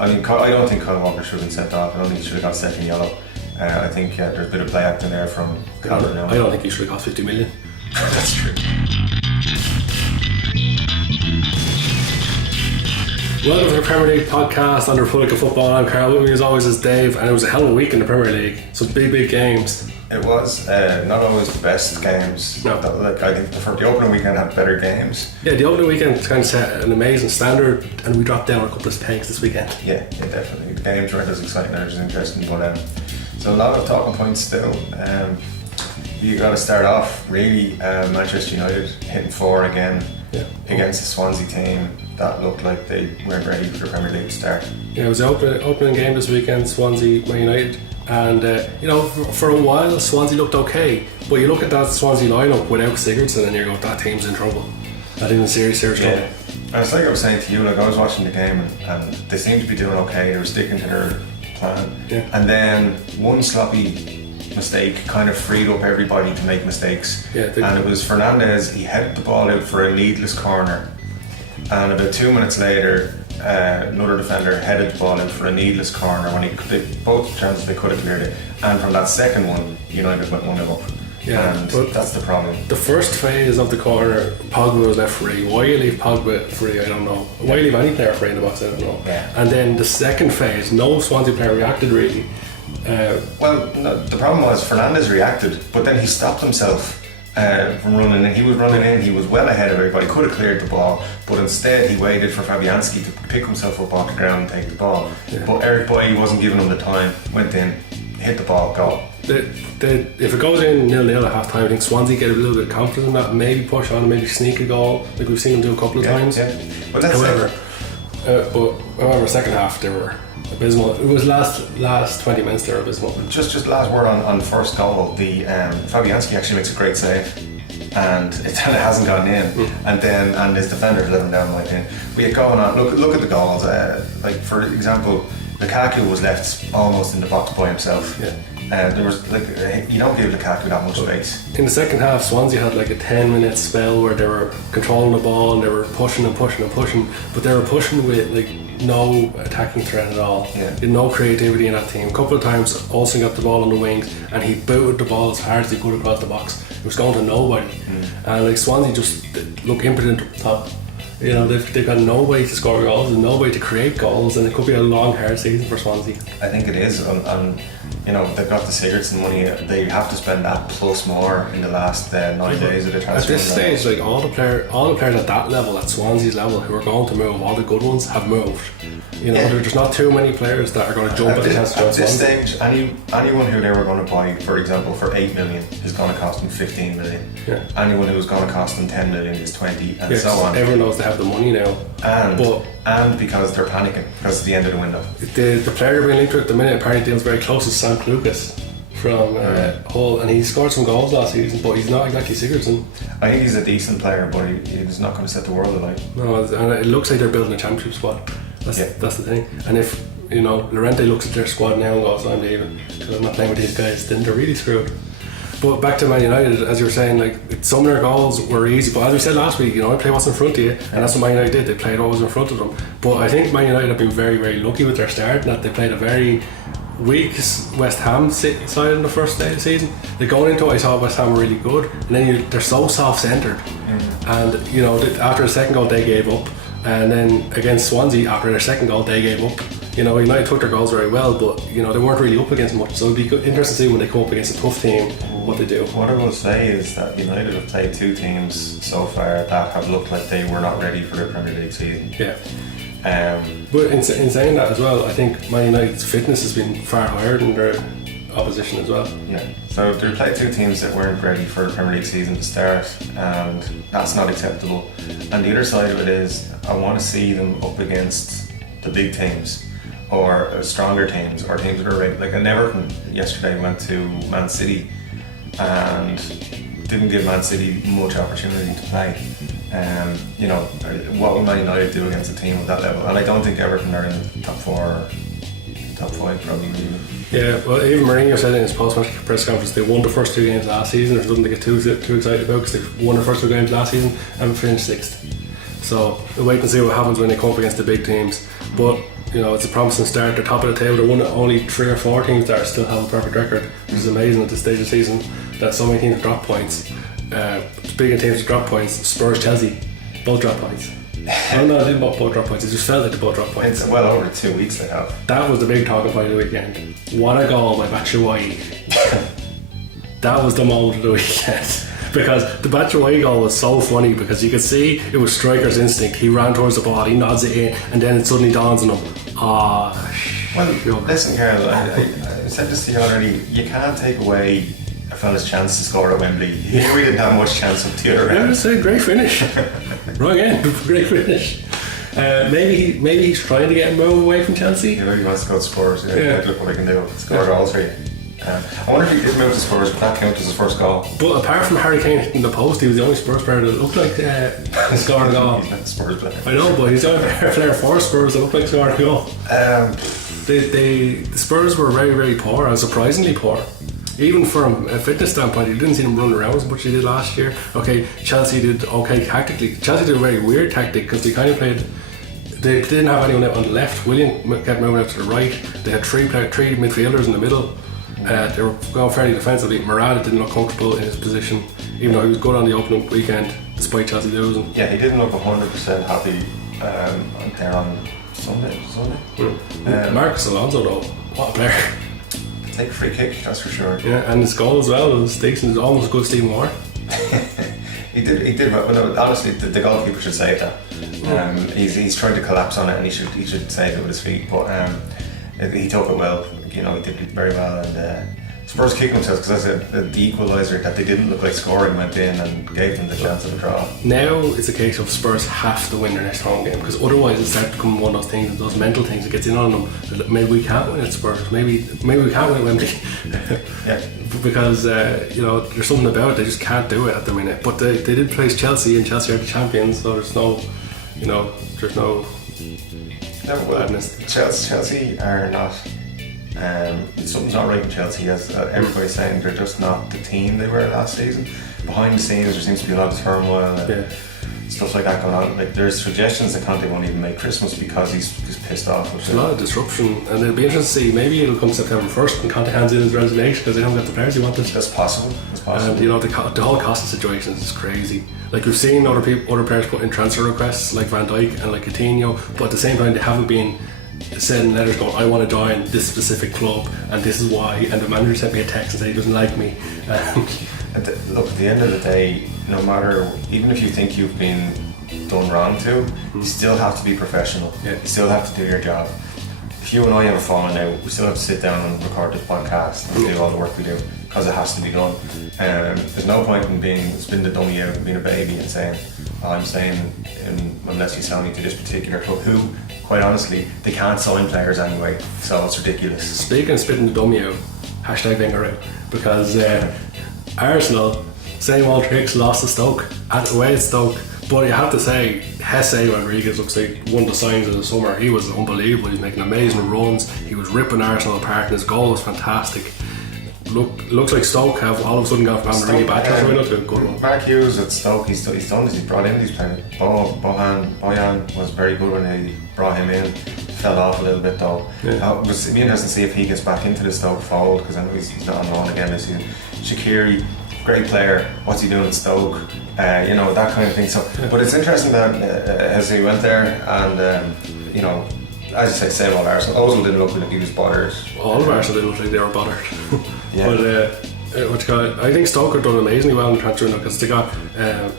I mean, I don't think Kyle Walker should have been sent off. I don't think he should have got second yellow. I think there's a bit of play acting there from Calvert Lewin. I don't think he should have got 50 million. That's true. Welcome to the Premier League podcast on the Republic of Football. I'm Carl. With me as always is Dave, and it was a hell of a week in the Premier League. Some big games. It was not always the best games. No. I think the opening weekend had better games. Yeah, the opening weekend kind of set an amazing standard, and we dropped down a couple of pegs this weekend. Yeah, definitely. The games weren't as exciting or as interesting, but so a lot of talking points still. You got to start off really. Manchester United hitting 4 again against the Swansea team that looked like they weren't ready for the Premier League start. Yeah, it was the opening game this weekend, Swansea Man United, and for a while Swansea looked okay, but you look at that Swansea lineup without Sigurdsson and you go, that team's in trouble. That team's in serious trouble. And it's like I was saying to you, like I was watching the game and they seemed to be doing okay. They were sticking to their plan, and then one sloppy mistake kind of freed up everybody to make mistakes. And it was Fernandes. He headed the ball out for a needless corner, and about 2 minutes later another defender headed the ball out for a needless corner when both chances they could have cleared it, and from that second one United went 1-0 up. And that's the problem. The first phase of the corner, Pogba was left free. Why you leave Pogba free, I don't know. Why you leave any player free in the box, I don't know. And then the second phase, no Swansea player reacted really. The problem was Fernandes reacted, but then he stopped himself from running in. He was running in, he was well ahead of everybody, could have cleared the ball, but instead he waited for Fabianski to pick himself up off the ground and take the ball. But Eric Boy wasn't giving him the time, went in, hit the ball, goal. If it goes in 0-0 at half time, I think Swansea get a little bit of confidence in that, maybe push on, maybe sneak a goal like we've seen them do a couple of times. But that's however, second half they were abysmal. It was last 20 minutes they were abysmal. Just last word on first goal. The Fabianski actually makes a great save, and it hasn't gone in, and his defenders let him down like in. We get going on. Look at the goals. Like for example, Lukaku was left almost in the box by himself. There was you don't give Lukaku that much space. In the second half, Swansea had like a 10-minute spell where they were controlling the ball and they were pushing, but they were pushing with like no attacking threat at all. No creativity in that team. A couple of times Olsen got the ball on the wings and he booted the ball as hard as he could across the box. It was going to nobody, and like Swansea just look impotent up top. You know, they've got no way to score goals and no way to create goals, and it could be a long, hard season for Swansea. I think it is, and you know, they've got the Sigurdsson money. They have to spend that plus more in the last 9 days of the transfer. At this stage, like all the players at that level, at Swansea's level, who are going to move, all the good ones have moved. You know, there's not too many players that are going to jump at the chance to join Swansea. At this stage, anyone who they were going to buy, for example, for 8 million is going to cost them 15 million. Anyone who's going to cost them 10 million is 20, and so on. Everyone knows they have the money now. And because they're panicking because it's the end of the window. The player being linked with at the minute apparently deals very close to St. Lucas from Hull, and he scored some goals last season, but he's not exactly Sigurdsson. I think he's a decent player, but he's not going to set the world alight. No, and it looks like they're building a championship squad. That's the thing. And if Llorente looks at their squad now and goes, I'm leaving because I'm not playing with these guys, then they're really screwed. But back to Man United, as you were saying, like some of their goals were easy, but as we said last week, play what's in front of you, and that's what Man United did. They played what was in front of them. But I think Man United have been very, very lucky with their start, in that they played a very weak West Ham side in the first day of the season. Going into it, I thought West Ham were really good, and then they're so self-centred, and after the second goal they gave up, and then against Swansea after their second goal they gave up. United took their goals very well, but they weren't really up against much, so it'd be interesting to see when they come up against a tough team what they do. What I will say is that United have played 2 teams so far that have looked like they were not ready for the Premier League season. But in saying that as well, I think Man United's fitness has been far higher than their opposition as well. So they played 2 teams that weren't ready for the Premier League season to start, and that's not acceptable. And the other side of it is, I want to see them up against the big teams, or stronger teams, or teams that are ready. Like Everton yesterday went to Man City and didn't give Man City much opportunity to play. What will Man United do against a team of that level? And I don't think Everton are in top 4, top 5 probably. Yeah, well, even Mourinho said in his post-match press conference they won the first 2 games last season. There's nothing to get too excited about because they won the first 2 games last season and finished 6th. So we'll wait and see what happens when they come up against the big teams. But it's a promising start. They're top of the table. They're one of only 3 or 4 teams that still have a perfect record, which is amazing at this stage of the season. That so many teams have dropped points. Speaking of teams that drop points, Spurs, Chelsea, both drop points. I don't know, they didn't both drop points. It just felt like they both dropped points. It's well over 2 weeks they have. That was the big talking point of the weekend. What a goal by Batshuayi. That was the moment of the weekend. Because the Batshuayi goal was so funny, because you could see it was striker's instinct. He ran towards the ball, he nods it in, and then it suddenly dawns on him. Well, listen, Carol, I said this to you already. You can't take away a fella's chance to score at Wembley. He really didn't have much chance up the other end. Yeah, it's a great finish. Wrong end, great finish. Maybe he's trying to get him away from Chelsea. He really wants to go to Spurs. Yeah. Look what I can do. Score goals for you. I wonder if he did move to Spurs, but that counts as his first goal. But apart from Harry Kane hitting the post, he was the only Spurs player that looked like scoring a goal. He's not a Spurs player. I know, but he's the only player for Spurs that looked like scoring a goal. The Spurs were very, very poor, and surprisingly poor. Even from a fitness standpoint, you didn't see them run around as much as you did last year. Okay, Chelsea did okay tactically. Chelsea did a very weird tactic, because they kind of played. They didn't have anyone out on the left. William kept moving out to the right. They had three midfielders in the middle. They were going fairly defensively. Morata didn't look comfortable in his position, even though he was good on the opening weekend, despite Chelsea losing. Yeah, he didn't look 100% happy there on Sunday. Marcus Alonso, though, what a player. Take a free kick, that's for sure. Yeah, and his goal as well was decent. It was almost as good as Stephen Moore. He did. But no, honestly, the goalkeeper should save that. He's trying to collapse on it, and he should save it with his feet. But he took it well. He did very well, and Spurs kicked themselves, because that's the equaliser that they didn't look like scoring went in and gave them the chance of a draw. Now it's a case of Spurs have to win their next home game, because otherwise it starts becoming one of those things, those mental things that gets in on them. That maybe we can't win at Spurs. Maybe we can't win at Wembley. Yeah. Because there's something about it, they just can't do it at the minute. But they did place Chelsea, and Chelsea are the champions, so there's no badness. Chelsea are not. Something's not right with Chelsea, as everybody's saying. They're just not the team they were last season. Behind the scenes, there seems to be a lot of turmoil and stuff like that going on. Like, there's suggestions that Conte won't even make Christmas because he's pissed off. There's a lot of disruption, and it'll be interesting to see. Maybe it'll come September 1st and Conte hands in his resignation because they don't get the players he wanted. That's possible. And the whole Costa situation is crazy. Like, we've seen other players put in transfer requests, like Van Dijk and like Coutinho, but at the same time they haven't been sending letters going, I want to join this specific club and this is why, and the manager sent me a text and said he doesn't like me. Look, at the end of the day, no matter, even if you think you've been done wrong to, you still have to be professional. You still have to do your job. If you and I have a falling out, we still have to sit down and record this podcast and do all the work we do, because it has to be done. There's no point in spinning the dummy out and being a baby and saying, I'm saying unless you sell me to this particular club, who, quite honestly, they can't sign players anyway, so it's ridiculous. Speaking of spitting the dummy out, hashtag Wenger out, because Arsenal, same old tricks, lost to Stoke, away at Stoke. But you have to say, Jesse Rodriguez looks like one of the signs of the summer. He was unbelievable. He's making amazing runs. He was ripping Arsenal apart, and his goal was fantastic. Looks like Stoke have all of a sudden gone from having a really bad to a good one. Mark Hughes at Stoke, he's done this. He's brought in these players. Bojan was very good when he brought him in. Fell off a little bit though. It'll be interesting to see if he gets back into the Stoke fold, because I know he's not on loan again this season. Shaqiri, great player. What's he doing at Stoke? That kind of thing. So, but it's interesting that as he went there, and as you say, same old Arsenal. Ozil didn't look like he was bothered. All of Arsenal didn't look like they were bothered. But I think Stoke have done amazingly well in the transfer window, because they got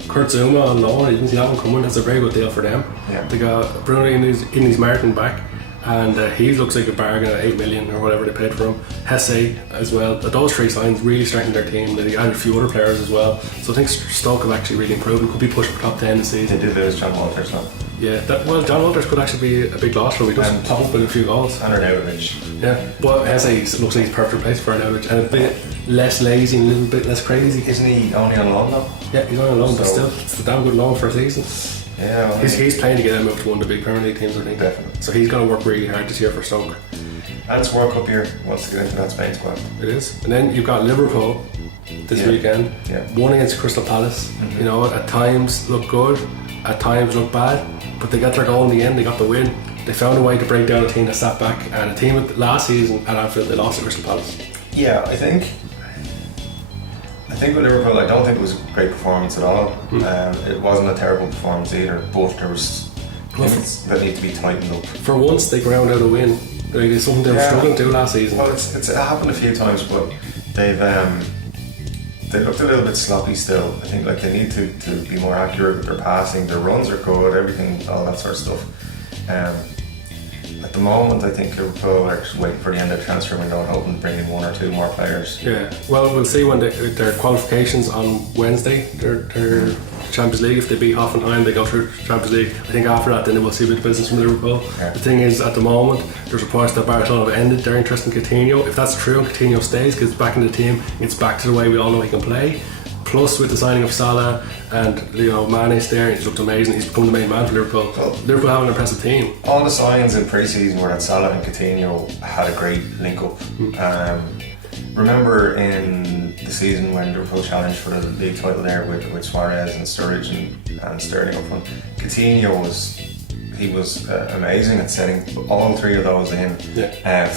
Kurt Zouma on loan. I didn't see that one coming. That's a very good deal for them. They got Bruno Innes Martin back, and he looks like a bargain at 8 million or whatever they paid for him. Hesse as well. Those three signs really strengthened their team. They added a few other players as well. So I think Stoke have actually really improved and could be pushed for top 10 this season. They did lose John Walters though. Yeah, John Walters could actually be a big loss for him. He does pop up with a few goals. And Arnautovic. Yeah, but Hesse looks like he's perfect place for Arnautovic, and a bit less lazy and a little bit less crazy. Isn't he only on loan though? Yeah, he's only on loan, but still, it's a damn good loan for a season. Yeah, well, he's playing to get him up to one of the big Premier League teams, I think. Definitely. So he's going to work really hard this year for Stoke. And it's World Cup year. Wants to get into that Spain squad. It is. And then you've got Liverpool this weekend. Yeah. One against Crystal Palace. At times look good, at times look bad, but they got their goal in the end. They got the win. they found a way to break down a team that sat back, and a team with last season at Anfield they lost to Crystal Palace. Yeah, I think with Liverpool, I don't think it was a great performance at all. It wasn't a terrible performance either, but there was things that need to be tightened up. For once, they ground out a win. Like, it's something they were struggling to do last season. Well, it happened a few times, but they looked a little bit sloppy still. I think like they need to be more accurate with their passing. Their runs are good, everything, all that sort of stuff. At the moment, I think Liverpool are just waiting for the end of the transfer window and hoping to bring in one or two more players. Yeah, well, we'll see when their qualifications on Wednesday, their Champions League. If they beat Hoffenheim, they go through Champions League. I think after that, then we'll see a bit of business from Liverpool. Yeah. The thing is, at the moment, there's reports that Barcelona have ended their interest in Coutinho. If that's true and Coutinho stays, gets back in the team, it's back to the way we all know he can play. Plus, with the signing of Salah and Mane's there, he's looked amazing. He's become the main man for Liverpool. Well, Liverpool have an impressive team. All the signs in pre-season were that Salah and Coutinho had a great link-up. Remember in the season when Liverpool challenged for the league title there with Suarez and Sturridge and Sterling up front, Coutinho was amazing at setting all three of those in.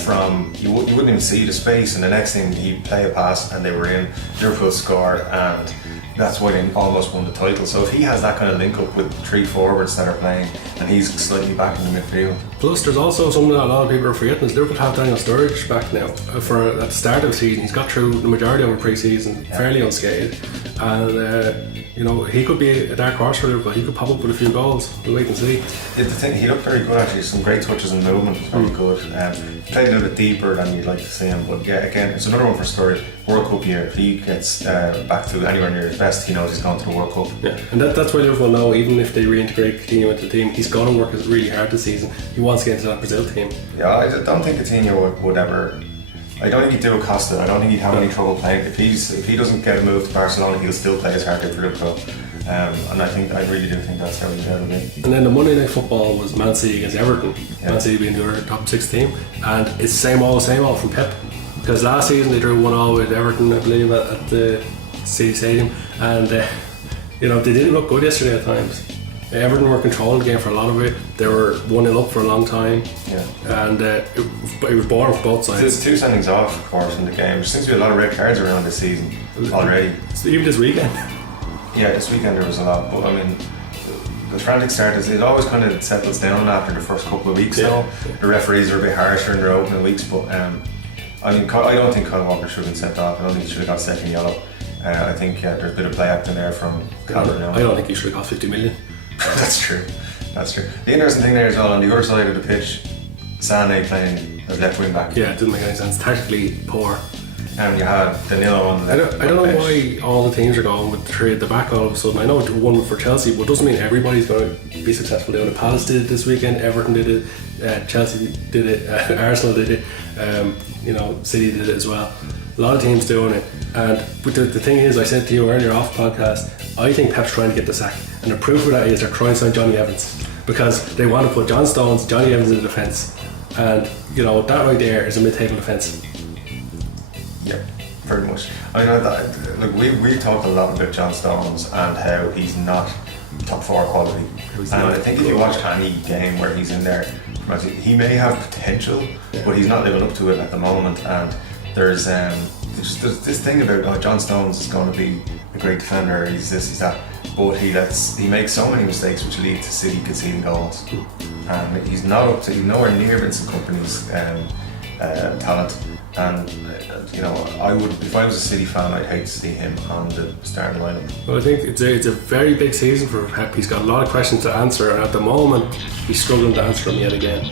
From you wouldn't even see the space, and the next thing he'd play a pass and they were in. Liverpool scored, and that's why they almost won the title. So if he has that kind of link up with three forwards that are playing, and he's slightly back in the midfield. Plus, there's also something that a lot of people are forgetting is Liverpool have Daniel Sturridge back now. At the start of the season, he's got through the majority of the pre-season fairly unscathed, and he could be a dark horse for Liverpool. He could pop up with a few goals. We'll wait and see. The thing, he looked very good actually. Some great touches and movement was very good. Played a little bit deeper than you'd like to see him, but yeah, again, it's another one for Sturridge. World Cup year. If he gets back to anywhere near his best, he knows he's going to the World Cup. Yeah, and that's why Liverpool know, even if they reintegrate Coutinho into the team, he's going to work really hard this season. He wants to get into that Brazil team. Yeah, I don't think Coutinho would ever. I don't think he'd do a Costa. I don't think he'd have any trouble playing. If he doesn't get a move to Barcelona, he'll still play his heart out for Liverpool. And I really do think that's how he's going to be. And then the Monday Night Football was Man City against Everton. Yeah. Man City being the other top 6 team, and it's same all from Pep. Because last season they drew 1-1 with Everton, I believe, at the City Stadium, and they didn't look good yesterday at times. Everton were controlling the game for a lot of it. They were 1-0 up for a long time. Yeah. And it was boring for both sides. There's 2 sendings off, of course, in the game. There seems to be a lot of red cards around this season already. Even this weekend. Yeah, this weekend there was a lot, but I mean, the frantic start it always kind of settles down after the first couple of weeks. Though the referees are a bit harsher in their opening weeks, but I don't think Kyle Walker should have been sent off. I don't think he should have got second yellow. I think there's a bit of play acting there from Calvert. I don't think he should have got 50 million. That's true. The interesting thing there as well, on the other side of the pitch, Sané playing as left wing back. Yeah, it didn't make any sense. Tactically poor. And you had Danilo on the left. I don't know why all the teams are going with 3 at the back all of a sudden. I know it's one for Chelsea, but it doesn't mean everybody's going to be successful doing it. Palace did it this weekend, Everton did it, Chelsea did it, Arsenal did it, City did it as well. A lot of teams doing it. But the thing is, I said to you earlier off podcast, I think Pep's trying to get the sack. And the proof of that is they're trying to sign Johnny Evans. Because they want to put John Stones, Johnny Evans in the defence. And, that right there is a mid-table defence. Yeah, very much. I know that. Look, we talked a lot about John Stones and how he's not top 4 quality. And I think if you watch any game where he's in there, he may have potential, but he's not living up to it at the moment. And there's this thing about John Stones is going to be a great defender. He's this, he's that, but he makes so many mistakes which lead to City conceding goals. And he's nowhere near Vincent Kompany's talent. And I would, if I was a City fan, I'd hate to see him on the starting lineup. Well, I think it's a very big season for Pep. He's got a lot of questions to answer, and at the moment, he's struggling to answer them yet again.